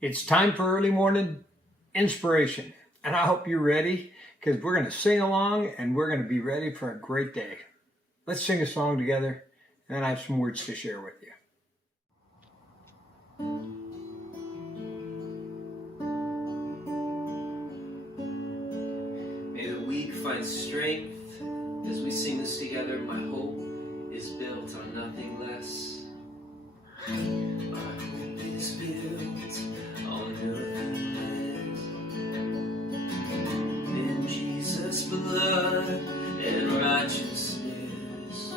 It's time for early morning inspiration, and I hope you're ready because we're going to sing along and we're going to be ready for a great day. Let's sing a song together, and then I have some words to share with you. May the weak find strength as we sing this together. My hope is built on nothing less. My hope is built on nothing less than Jesus' blood and righteousness.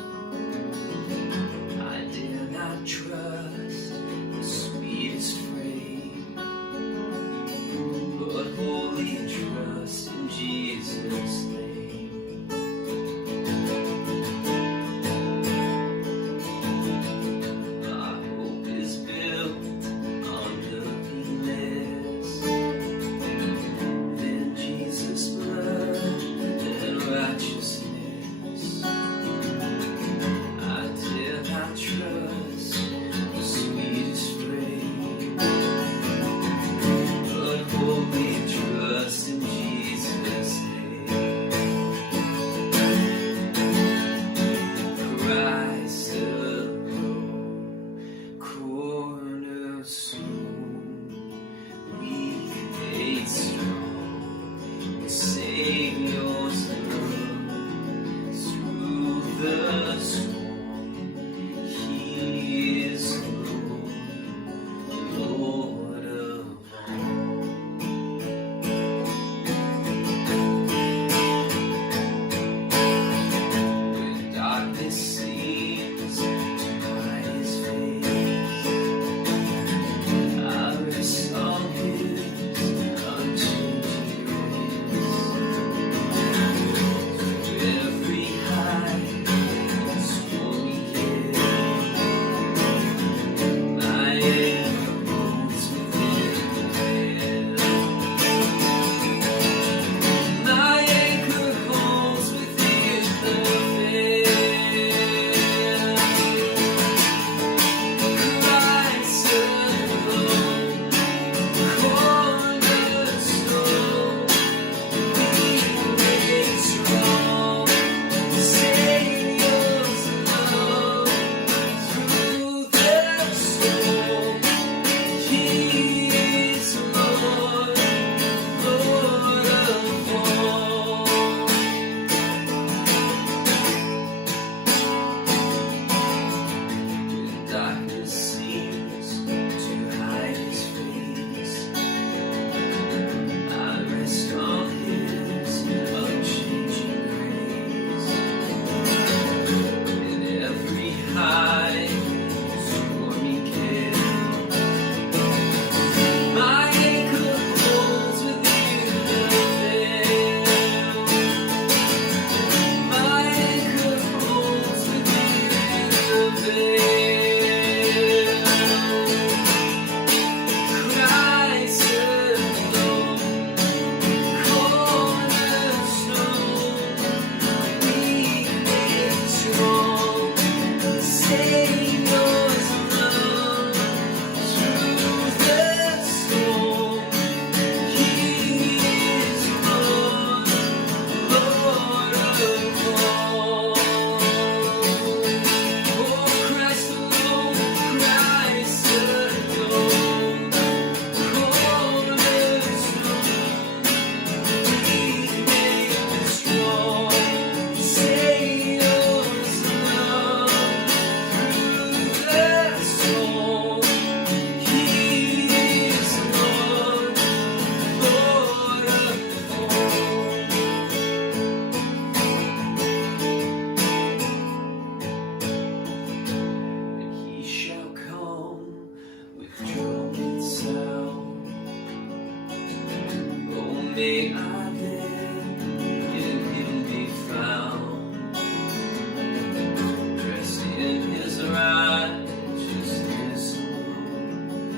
I dare not trust the sweetest frame, but wholly trust in Jesus' name. May I live in Him be found, dressed in His righteousness alone.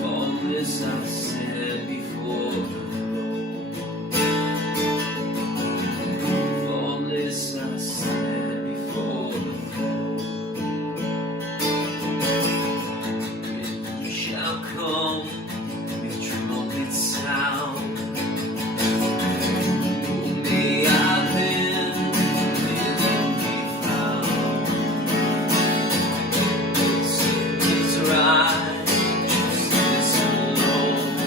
Faultless I stand before the throne. Faultless I stand before the throne. When He shall come with trumpet sound. May I then be found. Sin is righteousness alone.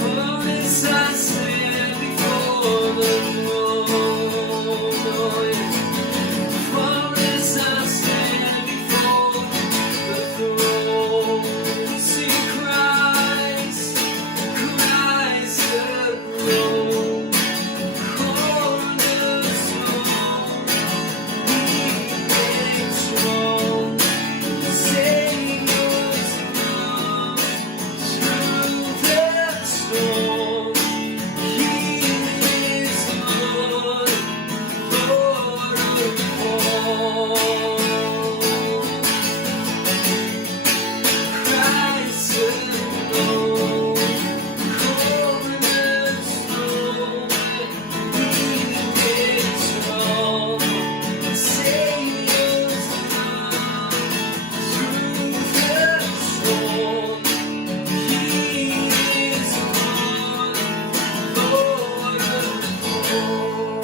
For this I stand before the throne. For this I stand before the throne. See Christ, Christ alone. Cornerstone, He made strong. Savior's love through the storm. He is Lord, Lord of all. Christ alone, cornerstone, He made strong. Savior's love through the storm. He is Lord, Lord of all.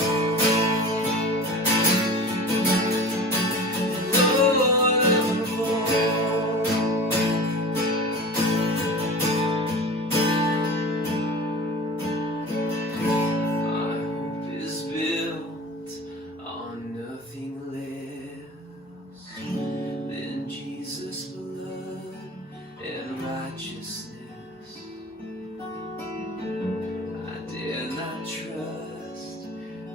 Lord of all. My hope is built on nothing less than Jesus' blood and righteousness. I dare not trust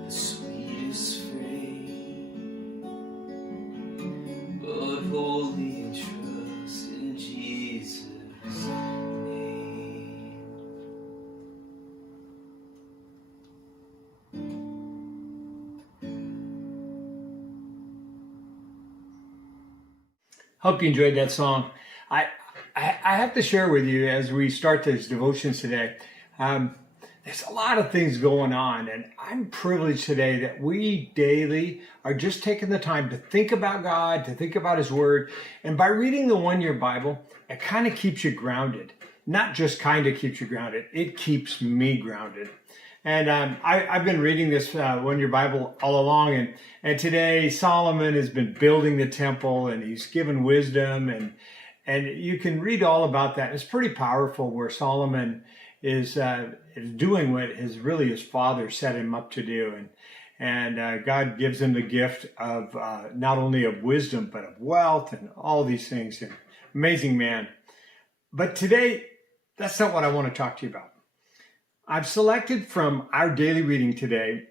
the sweetest frame, but wholly trust in Jesus' name. Hope you enjoyed that song. I have to share with you as we start these devotions today. There's a lot of things going on, and I'm privileged today that we daily are just taking the time to think about God, to think about His Word. And by reading the one-year Bible, it kind of keeps you grounded. Not just kind of keeps you grounded, it keeps me grounded. And I've been reading this one-year Bible all along, and today Solomon has been building the temple, and he's given wisdom, and you can read all about that. It's pretty powerful where Solomon is doing what his father set him up to do, and God gives him the gift of not only of wisdom but of wealth and all these things. And amazing man. But today, that's not what I want to talk to you about. I've selected from our daily reading today,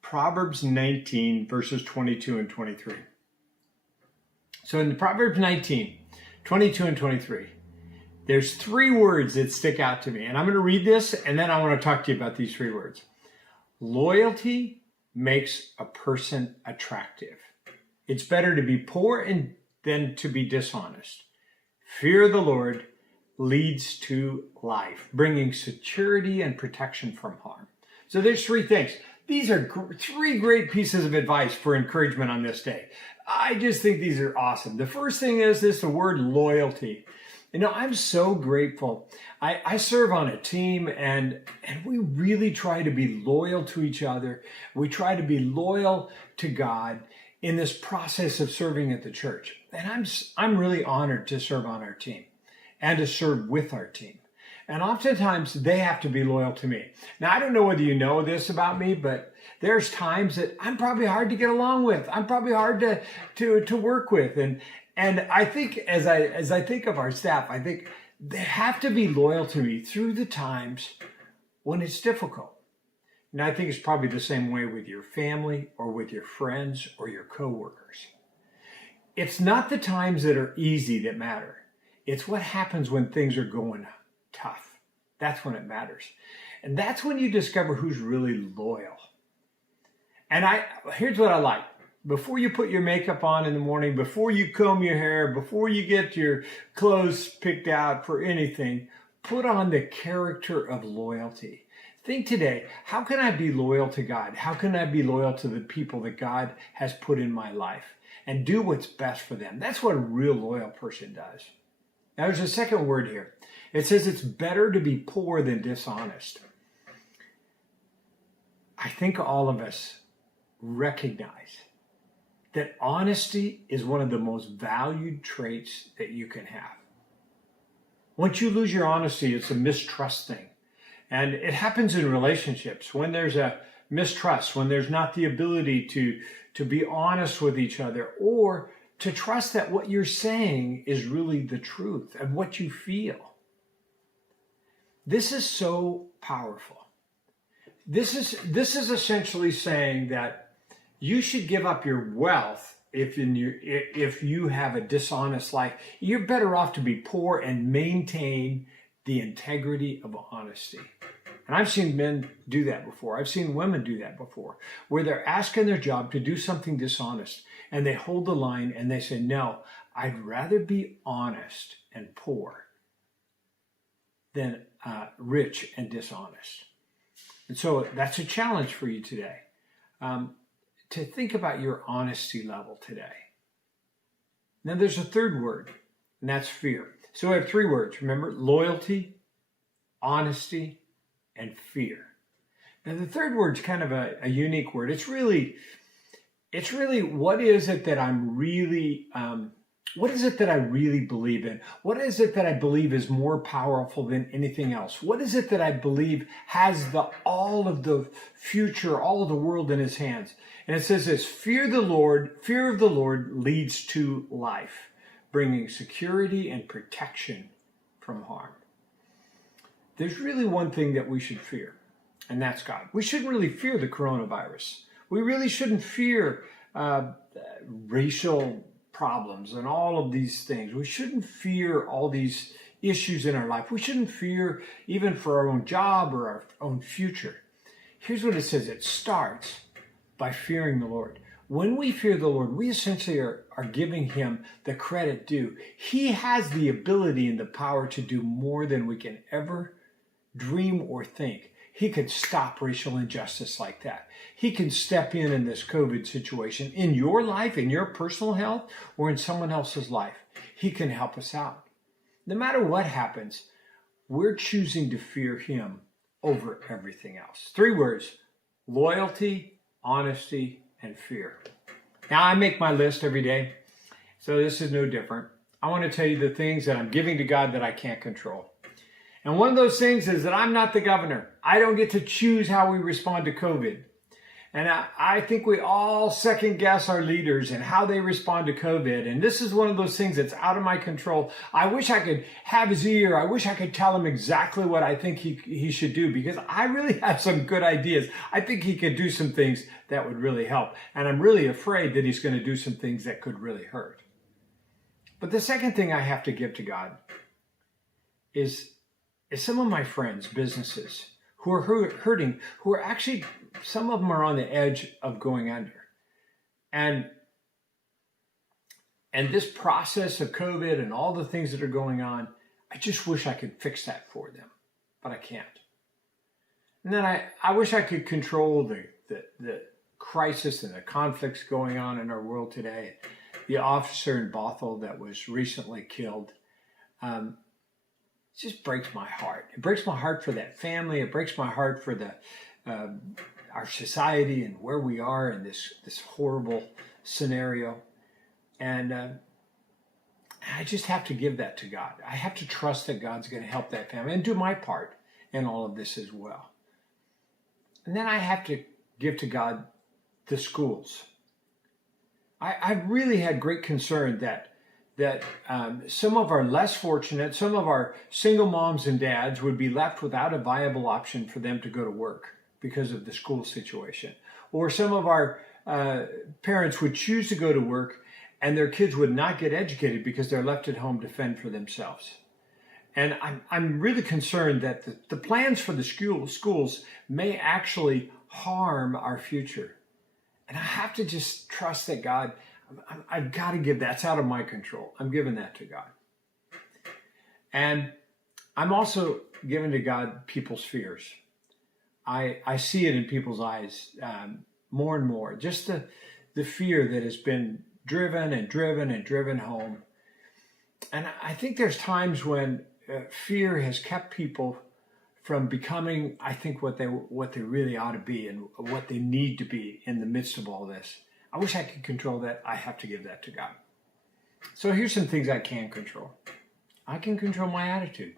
Proverbs 19, verses 22 and 23. So in Proverbs 19, 22 and 23, there's three words that stick out to me. And I'm going to read this, and then I want to talk to you about these three words. Loyalty makes a person attractive. It's better to be poor than to be dishonest. Fear of the Lord leads to life, bringing security and protection from harm. So there's three things. These are three great pieces of advice for encouragement on this day. I just think these are awesome. The first thing is the word loyalty. You know, I'm so grateful. I serve on a team, and we really try to be loyal to each other. We try to be loyal to God in this process of serving at the church. And I'm really honored to serve on our team and to serve with our team. And oftentimes they have to be loyal to me. Now, I don't know whether you know this about me, but there's times that I'm probably hard to get along with. I'm probably hard to work with. And I think as I think of our staff, I think they have to be loyal to me through the times when it's difficult. And I think it's probably the same way with your family or with your friends or your coworkers. It's not the times that are easy that matter. It's what happens when things are going tough. That's when it matters. And that's when you discover who's really loyal. And here's what I like. Before you put your makeup on in the morning, before you comb your hair, before you get your clothes picked out for anything, put on the character of loyalty. Think today, how can I be loyal to God? How can I be loyal to the people that God has put in my life and do what's best for them? That's what a real loyal person does. Now, there's a second word here. It says it's better to be poor than dishonest. I think all of us recognize that honesty is one of the most valued traits that you can have. Once you lose your honesty, it's a mistrust thing. And it happens in relationships when there's a mistrust, when there's not the ability to be honest with each other, or to trust that what you're saying is really the truth and what you feel. This is so powerful. This is essentially saying that you should give up your wealth if you have a dishonest life. You're better off to be poor and maintain the integrity of honesty. And I've seen men do that before. I've seen women do that before, where they're asking their job to do something dishonest, and they hold the line and they say, no, I'd rather be honest and poor than rich and dishonest. And so that's a challenge for you today, to think about your honesty level today. Now there's a third word, and that's fear. So we have three words, remember? Loyalty, honesty, and fear. Now the third word is kind of a unique word. It's really what is it that I'm really, what is it that I really believe in? What is it that I believe is more powerful than anything else? What is it that I believe has all of the future, all of the world in his hands? And it says this, fear of the Lord leads to life, bringing security and protection from harm. There's really one thing that we should fear, and that's God. We shouldn't really fear the coronavirus. We really shouldn't fear racial problems and all of these things. We shouldn't fear all these issues in our life. We shouldn't fear even for our own job or our own future. Here's what it says. It starts by fearing the Lord. When we fear the Lord, we essentially are giving him the credit due. He has the ability and the power to do more than we can ever dream or think. He could stop racial injustice like that. He can step in this COVID situation in your life, in your personal health, or in someone else's life. He can help us out. No matter what happens, we're choosing to fear him over everything else. Three words: loyalty, honesty, and fear. Now, I make my list every day, so this is no different. I want to tell you the things that I'm giving to God that I can't control. And one of those things is that I'm not the governor. I don't get to choose how we respond to COVID. And I think we all second guess our leaders and how they respond to COVID. And this is one of those things that's out of my control. I wish I could have his ear. I wish I could tell him exactly what I think he should do, because I really have some good ideas. I think he could do some things that would really help. And I'm really afraid that he's going to do some things that could really hurt. But the second thing I have to give to God is some of my friends, businesses, who are hurting, who are actually, some of them are on the edge of going under. And this process of COVID and all the things that are going on, I just wish I could fix that for them, but I can't. And then I wish I could control the crisis and the conflicts going on in our world today. The officer in Bothell that was recently killed, it just breaks my heart. It breaks my heart for that family. It breaks my heart for our society and where we are in this horrible scenario. And I just have to give that to God. I have to trust that God's going to help that family and do my part in all of this as well. And then I have to give to God the schools. I really had great concern that some of our less fortunate, some of our single moms and dads would be left without a viable option for them to go to work because of the school situation. Or some of our parents would choose to go to work and their kids would not get educated because they're left at home to fend for themselves. And I'm really concerned that the plans for the schools may actually harm our future. And I have to just trust that God, I've got to give, that's out of my control. I'm giving that to God. And I'm also giving to God people's fears. I see it in people's eyes more and more. Just the fear that has been driven home. And I think there's times when fear has kept people from becoming, I think, what they really ought to be and what they need to be in the midst of all this. I wish I could control that. I have to give that to God. So here's some things I can control. I can control my attitude.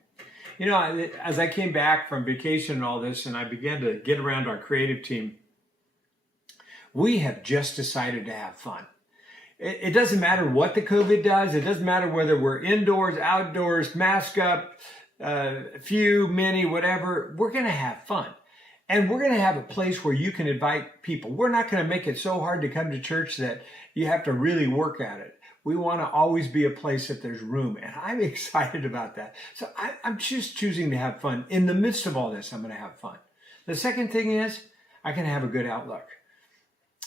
You know, as I came back from vacation and all this, and I began to get around our creative team, we have just decided to have fun. It doesn't matter what the COVID does. It doesn't matter whether we're indoors, outdoors, mask up, few, many, whatever. We're going to have fun. And we're going to have a place where you can invite people. We're not going to make it so hard to come to church that you have to really work at it. We want to always be a place that there's room. And I'm excited about that. So I'm just choosing to have fun. In the midst of all this, I'm going to have fun. The second thing is I can have a good outlook.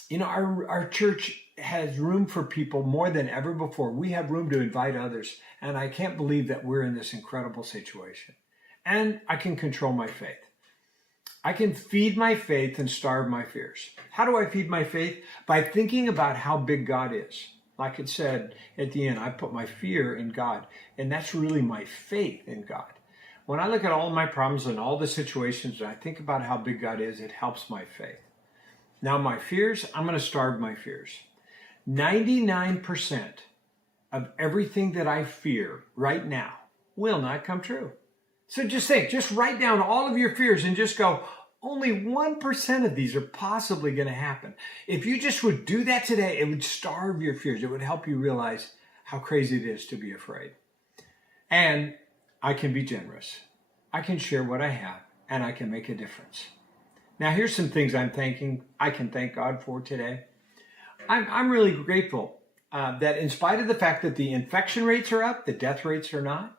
You know, our church has room for people more than ever before. We have room to invite others. And I can't believe that we're in this incredible situation. And I can control my faith. I can feed my faith and starve my fears. How do I feed my faith? By thinking about how big God is. Like it said at the end, I put my fear in God. And that's really my faith in God. When I look at all my problems and all the situations, and I think about how big God is, it helps my faith. Now, my fears, I'm going to starve my fears. 99% of everything that I fear right now will not come true. So just think, just write down all of your fears and just go, only 1% of these are possibly going to happen. If you just would do that today, it would starve your fears. It would help you realize how crazy it is to be afraid. And I can be generous. I can share what I have, and I can make a difference. Now, here's some things I can thank God for today. I'm really grateful that in spite of the fact that the infection rates are up, the death rates are not.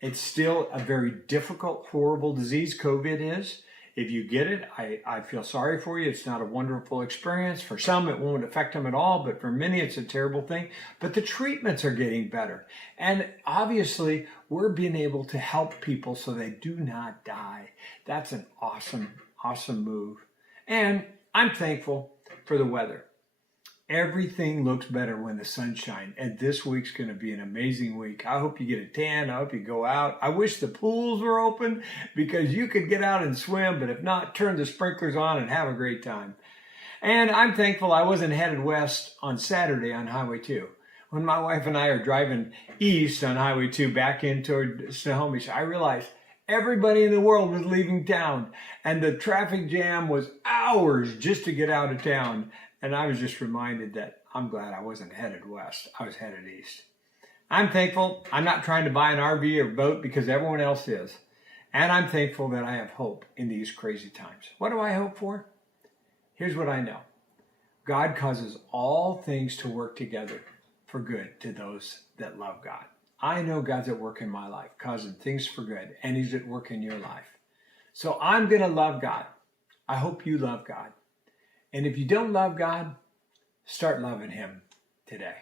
It's still a very difficult, horrible disease, COVID is. If you get it, I feel sorry for you. It's not a wonderful experience. For some, it won't affect them at all, but for many, it's a terrible thing. But the treatments are getting better. And obviously, we're being able to help people so they do not die. That's an awesome move. And I'm thankful for the weather. Everything looks better when the sun shines, and this week's going to be an amazing week. I hope you get a tan. I hope you go out. I wish the pools were open because you could get out and swim, but if not, turn the sprinklers on and have a great time. And I'm thankful I wasn't headed west on Saturday on Highway 2. When my wife and I are driving east on Highway 2 back in toward Snohomish, I realized everybody in the world was leaving town, and the traffic jam was hours just to get out of town. And I was just reminded that I'm glad I wasn't headed west. I was headed east. I'm thankful I'm not trying to buy an RV or boat because everyone else is. And I'm thankful that I have hope in these crazy times. What do I hope for? Here's what I know. God causes all things to work together for good to those that love God. I know God's at work in my life, causing things for good, and He's at work in your life. So I'm going to love God. I hope you love God. And if you don't love God, start loving Him today.